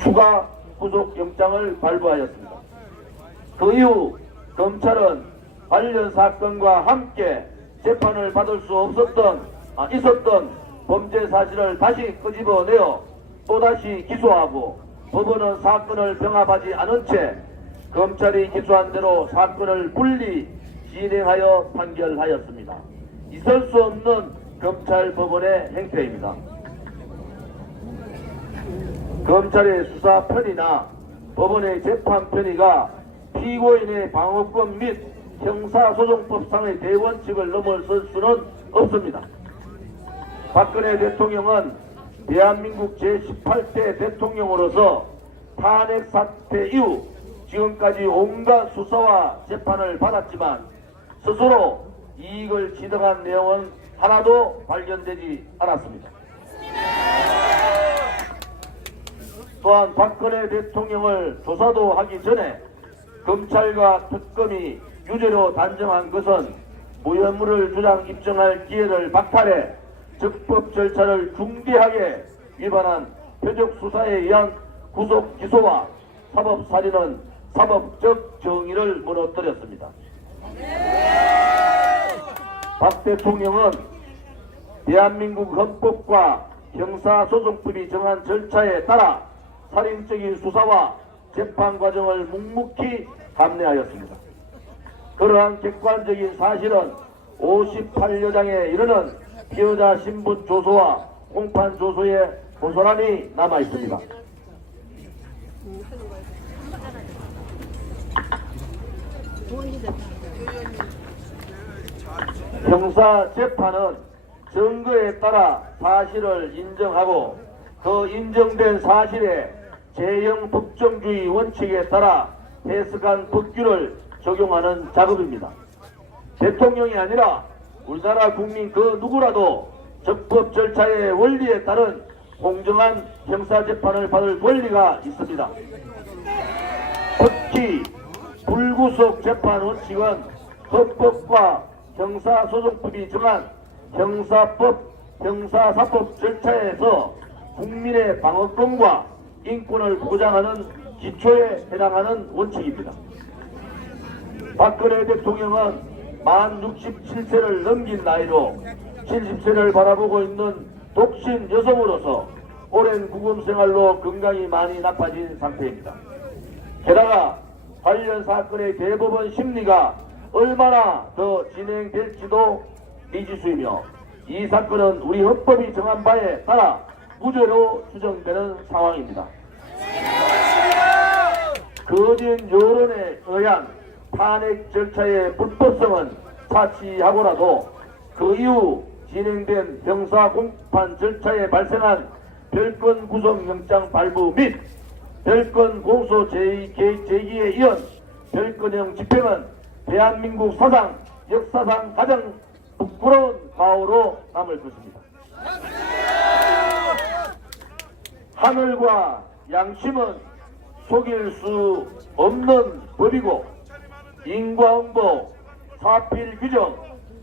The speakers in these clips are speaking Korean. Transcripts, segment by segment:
추가 구속 영장을 발부하였습니다. 그 이후 검찰은 관련 사건과 함께 재판을 받을 수 없었던 아, 있었던 범죄 사실을 다시 끄집어내어 또다시 기소하고 법원은 사건을 병합하지 않은 채 검찰이 기소한 대로 사건을 분리 진행하여 판결하였습니다. 있을 수 없는 검찰 법원의 행태입니다. 검찰의 수사 편의나 법원의 재판 편의가 피고인의 방어권 및 형사소송법상의 대원칙을 넘어설 수는 없습니다. 박근혜 대통령은 대한민국 제18대 대통령으로서 탄핵 사태 이후 지금까지 온갖 수사와 재판을 받았지만 스스로 이익을 지득한 내용은 하나도 발견되지 않았습니다. 또한 박근혜 대통령을 조사도 하기 전에 검찰과 특검이 유죄로 단정한 것은 무혐의를 주장 입증할 기회를 박탈해 적법 절차를 중대하게 위반한 표적 수사에 의한 구속 기소와 사법 살인은 사법적 정의를 무너뜨렸습니다. 박 대통령은 대한민국 헌법과 형사소송법이 정한 절차에 따라 살인적인 수사와 재판 과정을 묵묵히 감내하였습니다. 그러한 객관적인 사실은 58여장에 이르는 피해자 신분 조서와 공판 조서에 고스란히 남아 있습니다. 형사 재판은 증거에 따라 사실을 인정하고 그 인정된 사실에 제형 법정주의 원칙에 따라 해석한 법규를 적용하는 작업입니다. 대통령이 아니라 우리나라 국민 그 누구라도 적법 절차의 원리에 따른 공정한 형사재판을 받을 권리가 있습니다. 특히 불구속 재판 원칙은 헌법과 형사소송법이 정한 형사법, 형사사법 절차에서 국민의 방어권과 인권을 보장하는 기초에 해당하는 원칙입니다. 박근혜 대통령은 만 67세를 넘긴 나이로 70세를 바라보고 있는 독신 여성으로서 오랜 구금 생활로 건강이 많이 나빠진 상태입니다. 게다가 관련 사건의 대법원 심리가 얼마나 더 진행될지도 미지수이며 이 사건은 우리 헌법이 정한 바에 따라 무죄로 추정되는 상황입니다. 거짓 여론에 의한 탄핵 절차의 불법성은 차치하고라도 그 이후 진행된 형사 공판 절차에 발생한 별건 구속 영장 발부 및 별건 공소 제기에 이은 별건형 집행은 대한민국 사상 역사상 가장 부끄러운 가오로 남을 것입니다. 하늘과 양심은 속일 수 없는 법이고 인과응보, 사필 규정,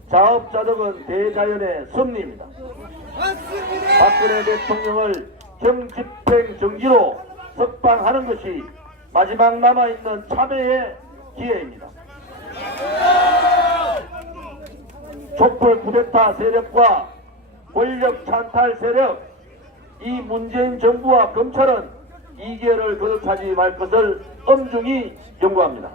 자업자득은 대자연의 섭리입니다. 박근혜 대통령을 경집행 정지로 석방하는 것이 마지막 남아있는 참회의 기회입니다. 촛불 쿠데타 세력과 권력 찬탈 세력, 이 문재인 정부와 검찰은 이계를 거듭하지 말 것을 엄중히 경고합니다.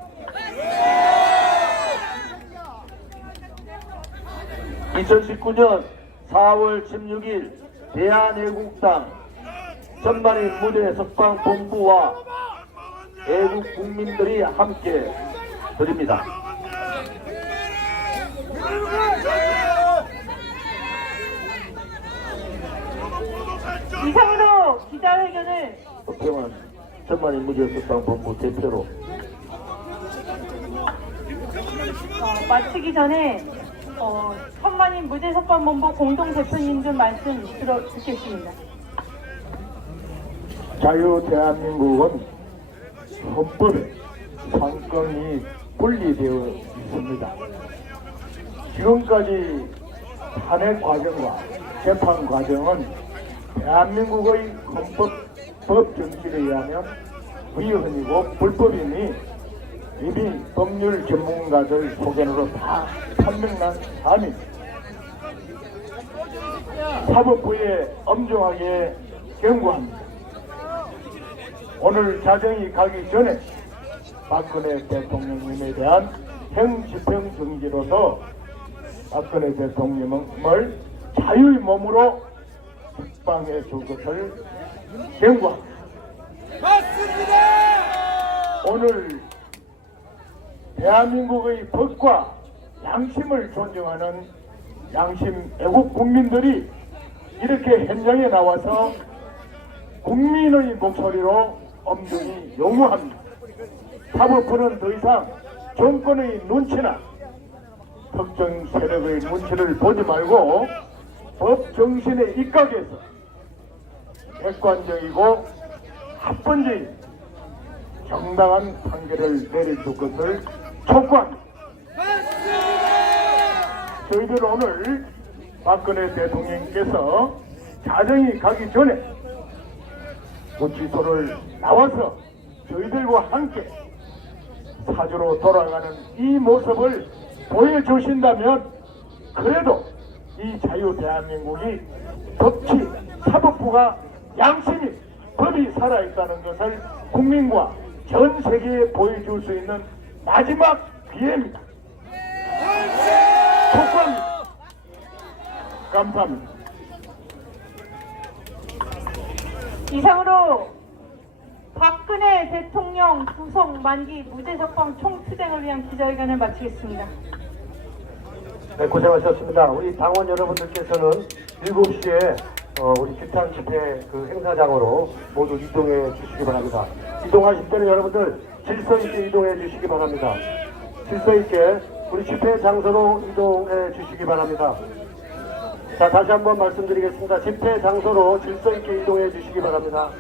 (2019년 4월 16일) 대한애국당 전반인 무대 석방 본부와 애국 국민들이 함께 드립니다. 이상으로 기자회견을 박평환 전반인 무대 석방 본부 대표로 어, 마치기 전에 어, 천만인 무죄석방본부 공동 대표님 좀 말씀 들어 듣겠습니다. 자유 대한민국은 헌법에 상권이 분리되어 있습니다. 지금까지 탄핵 과정과 재판 과정은 대한민국의 헌법 법 정신에 의하면 위헌이고 불법이니 이미 법률 전문가들 소견으로 다 판명난 사안입니다. 사법부에 엄중하게 경고합니다. 오늘 자정이 가기 전에 박근혜 대통령님에 대한 형집행 정지로서 박근혜 대통령을 자유의 몸으로 국방해 줄 것을 경고합니다. 오늘 대한민국의 법과 양심을 존중하는 양심 애국 국민들이 이렇게 현장에 나와서 국민의 목소리로 엄중히 요구합니다. 사법부는 더 이상 정권의 눈치나 특정 세력의 눈치를 보지 말고 법 정신에 입각해서 객관적이고 합법적인 정당한 판결을 내려줄 것을 촉구합니다. 저희들 오늘 박근혜 대통령께서 자정이 가기 전에 구치소를 나와서 저희들과 함께 사주로 돌아가는 이 모습을 보여주신다면 그래도 이 자유 대한민국이 법치 사법부가 양심이 법이 살아있다는 것을 국민과 전 세계에 보여줄 수 있는 마지막 기회입니다. 촉구합니다. 감사합니다. 이상으로 박근혜 대통령 구속 만기 무죄 석방 총투쟁을 위한 기자회견을 마치겠습니다. 네, 고생하셨습니다. 우리 당원 여러분들께서는 7시에 어, 우리 규탄 집회 그 행사장으로 모두 이동해 주시기 바랍니다. 이동하실 때는 여러분들 질서 있게 이동해 주시기 바랍니다. 질서 있게 우리 집회 장소로 이동해 주시기 바랍니다. 자, 다시 한번 말씀드리겠습니다. 집회 장소로 질서 있게 이동해 주시기 바랍니다.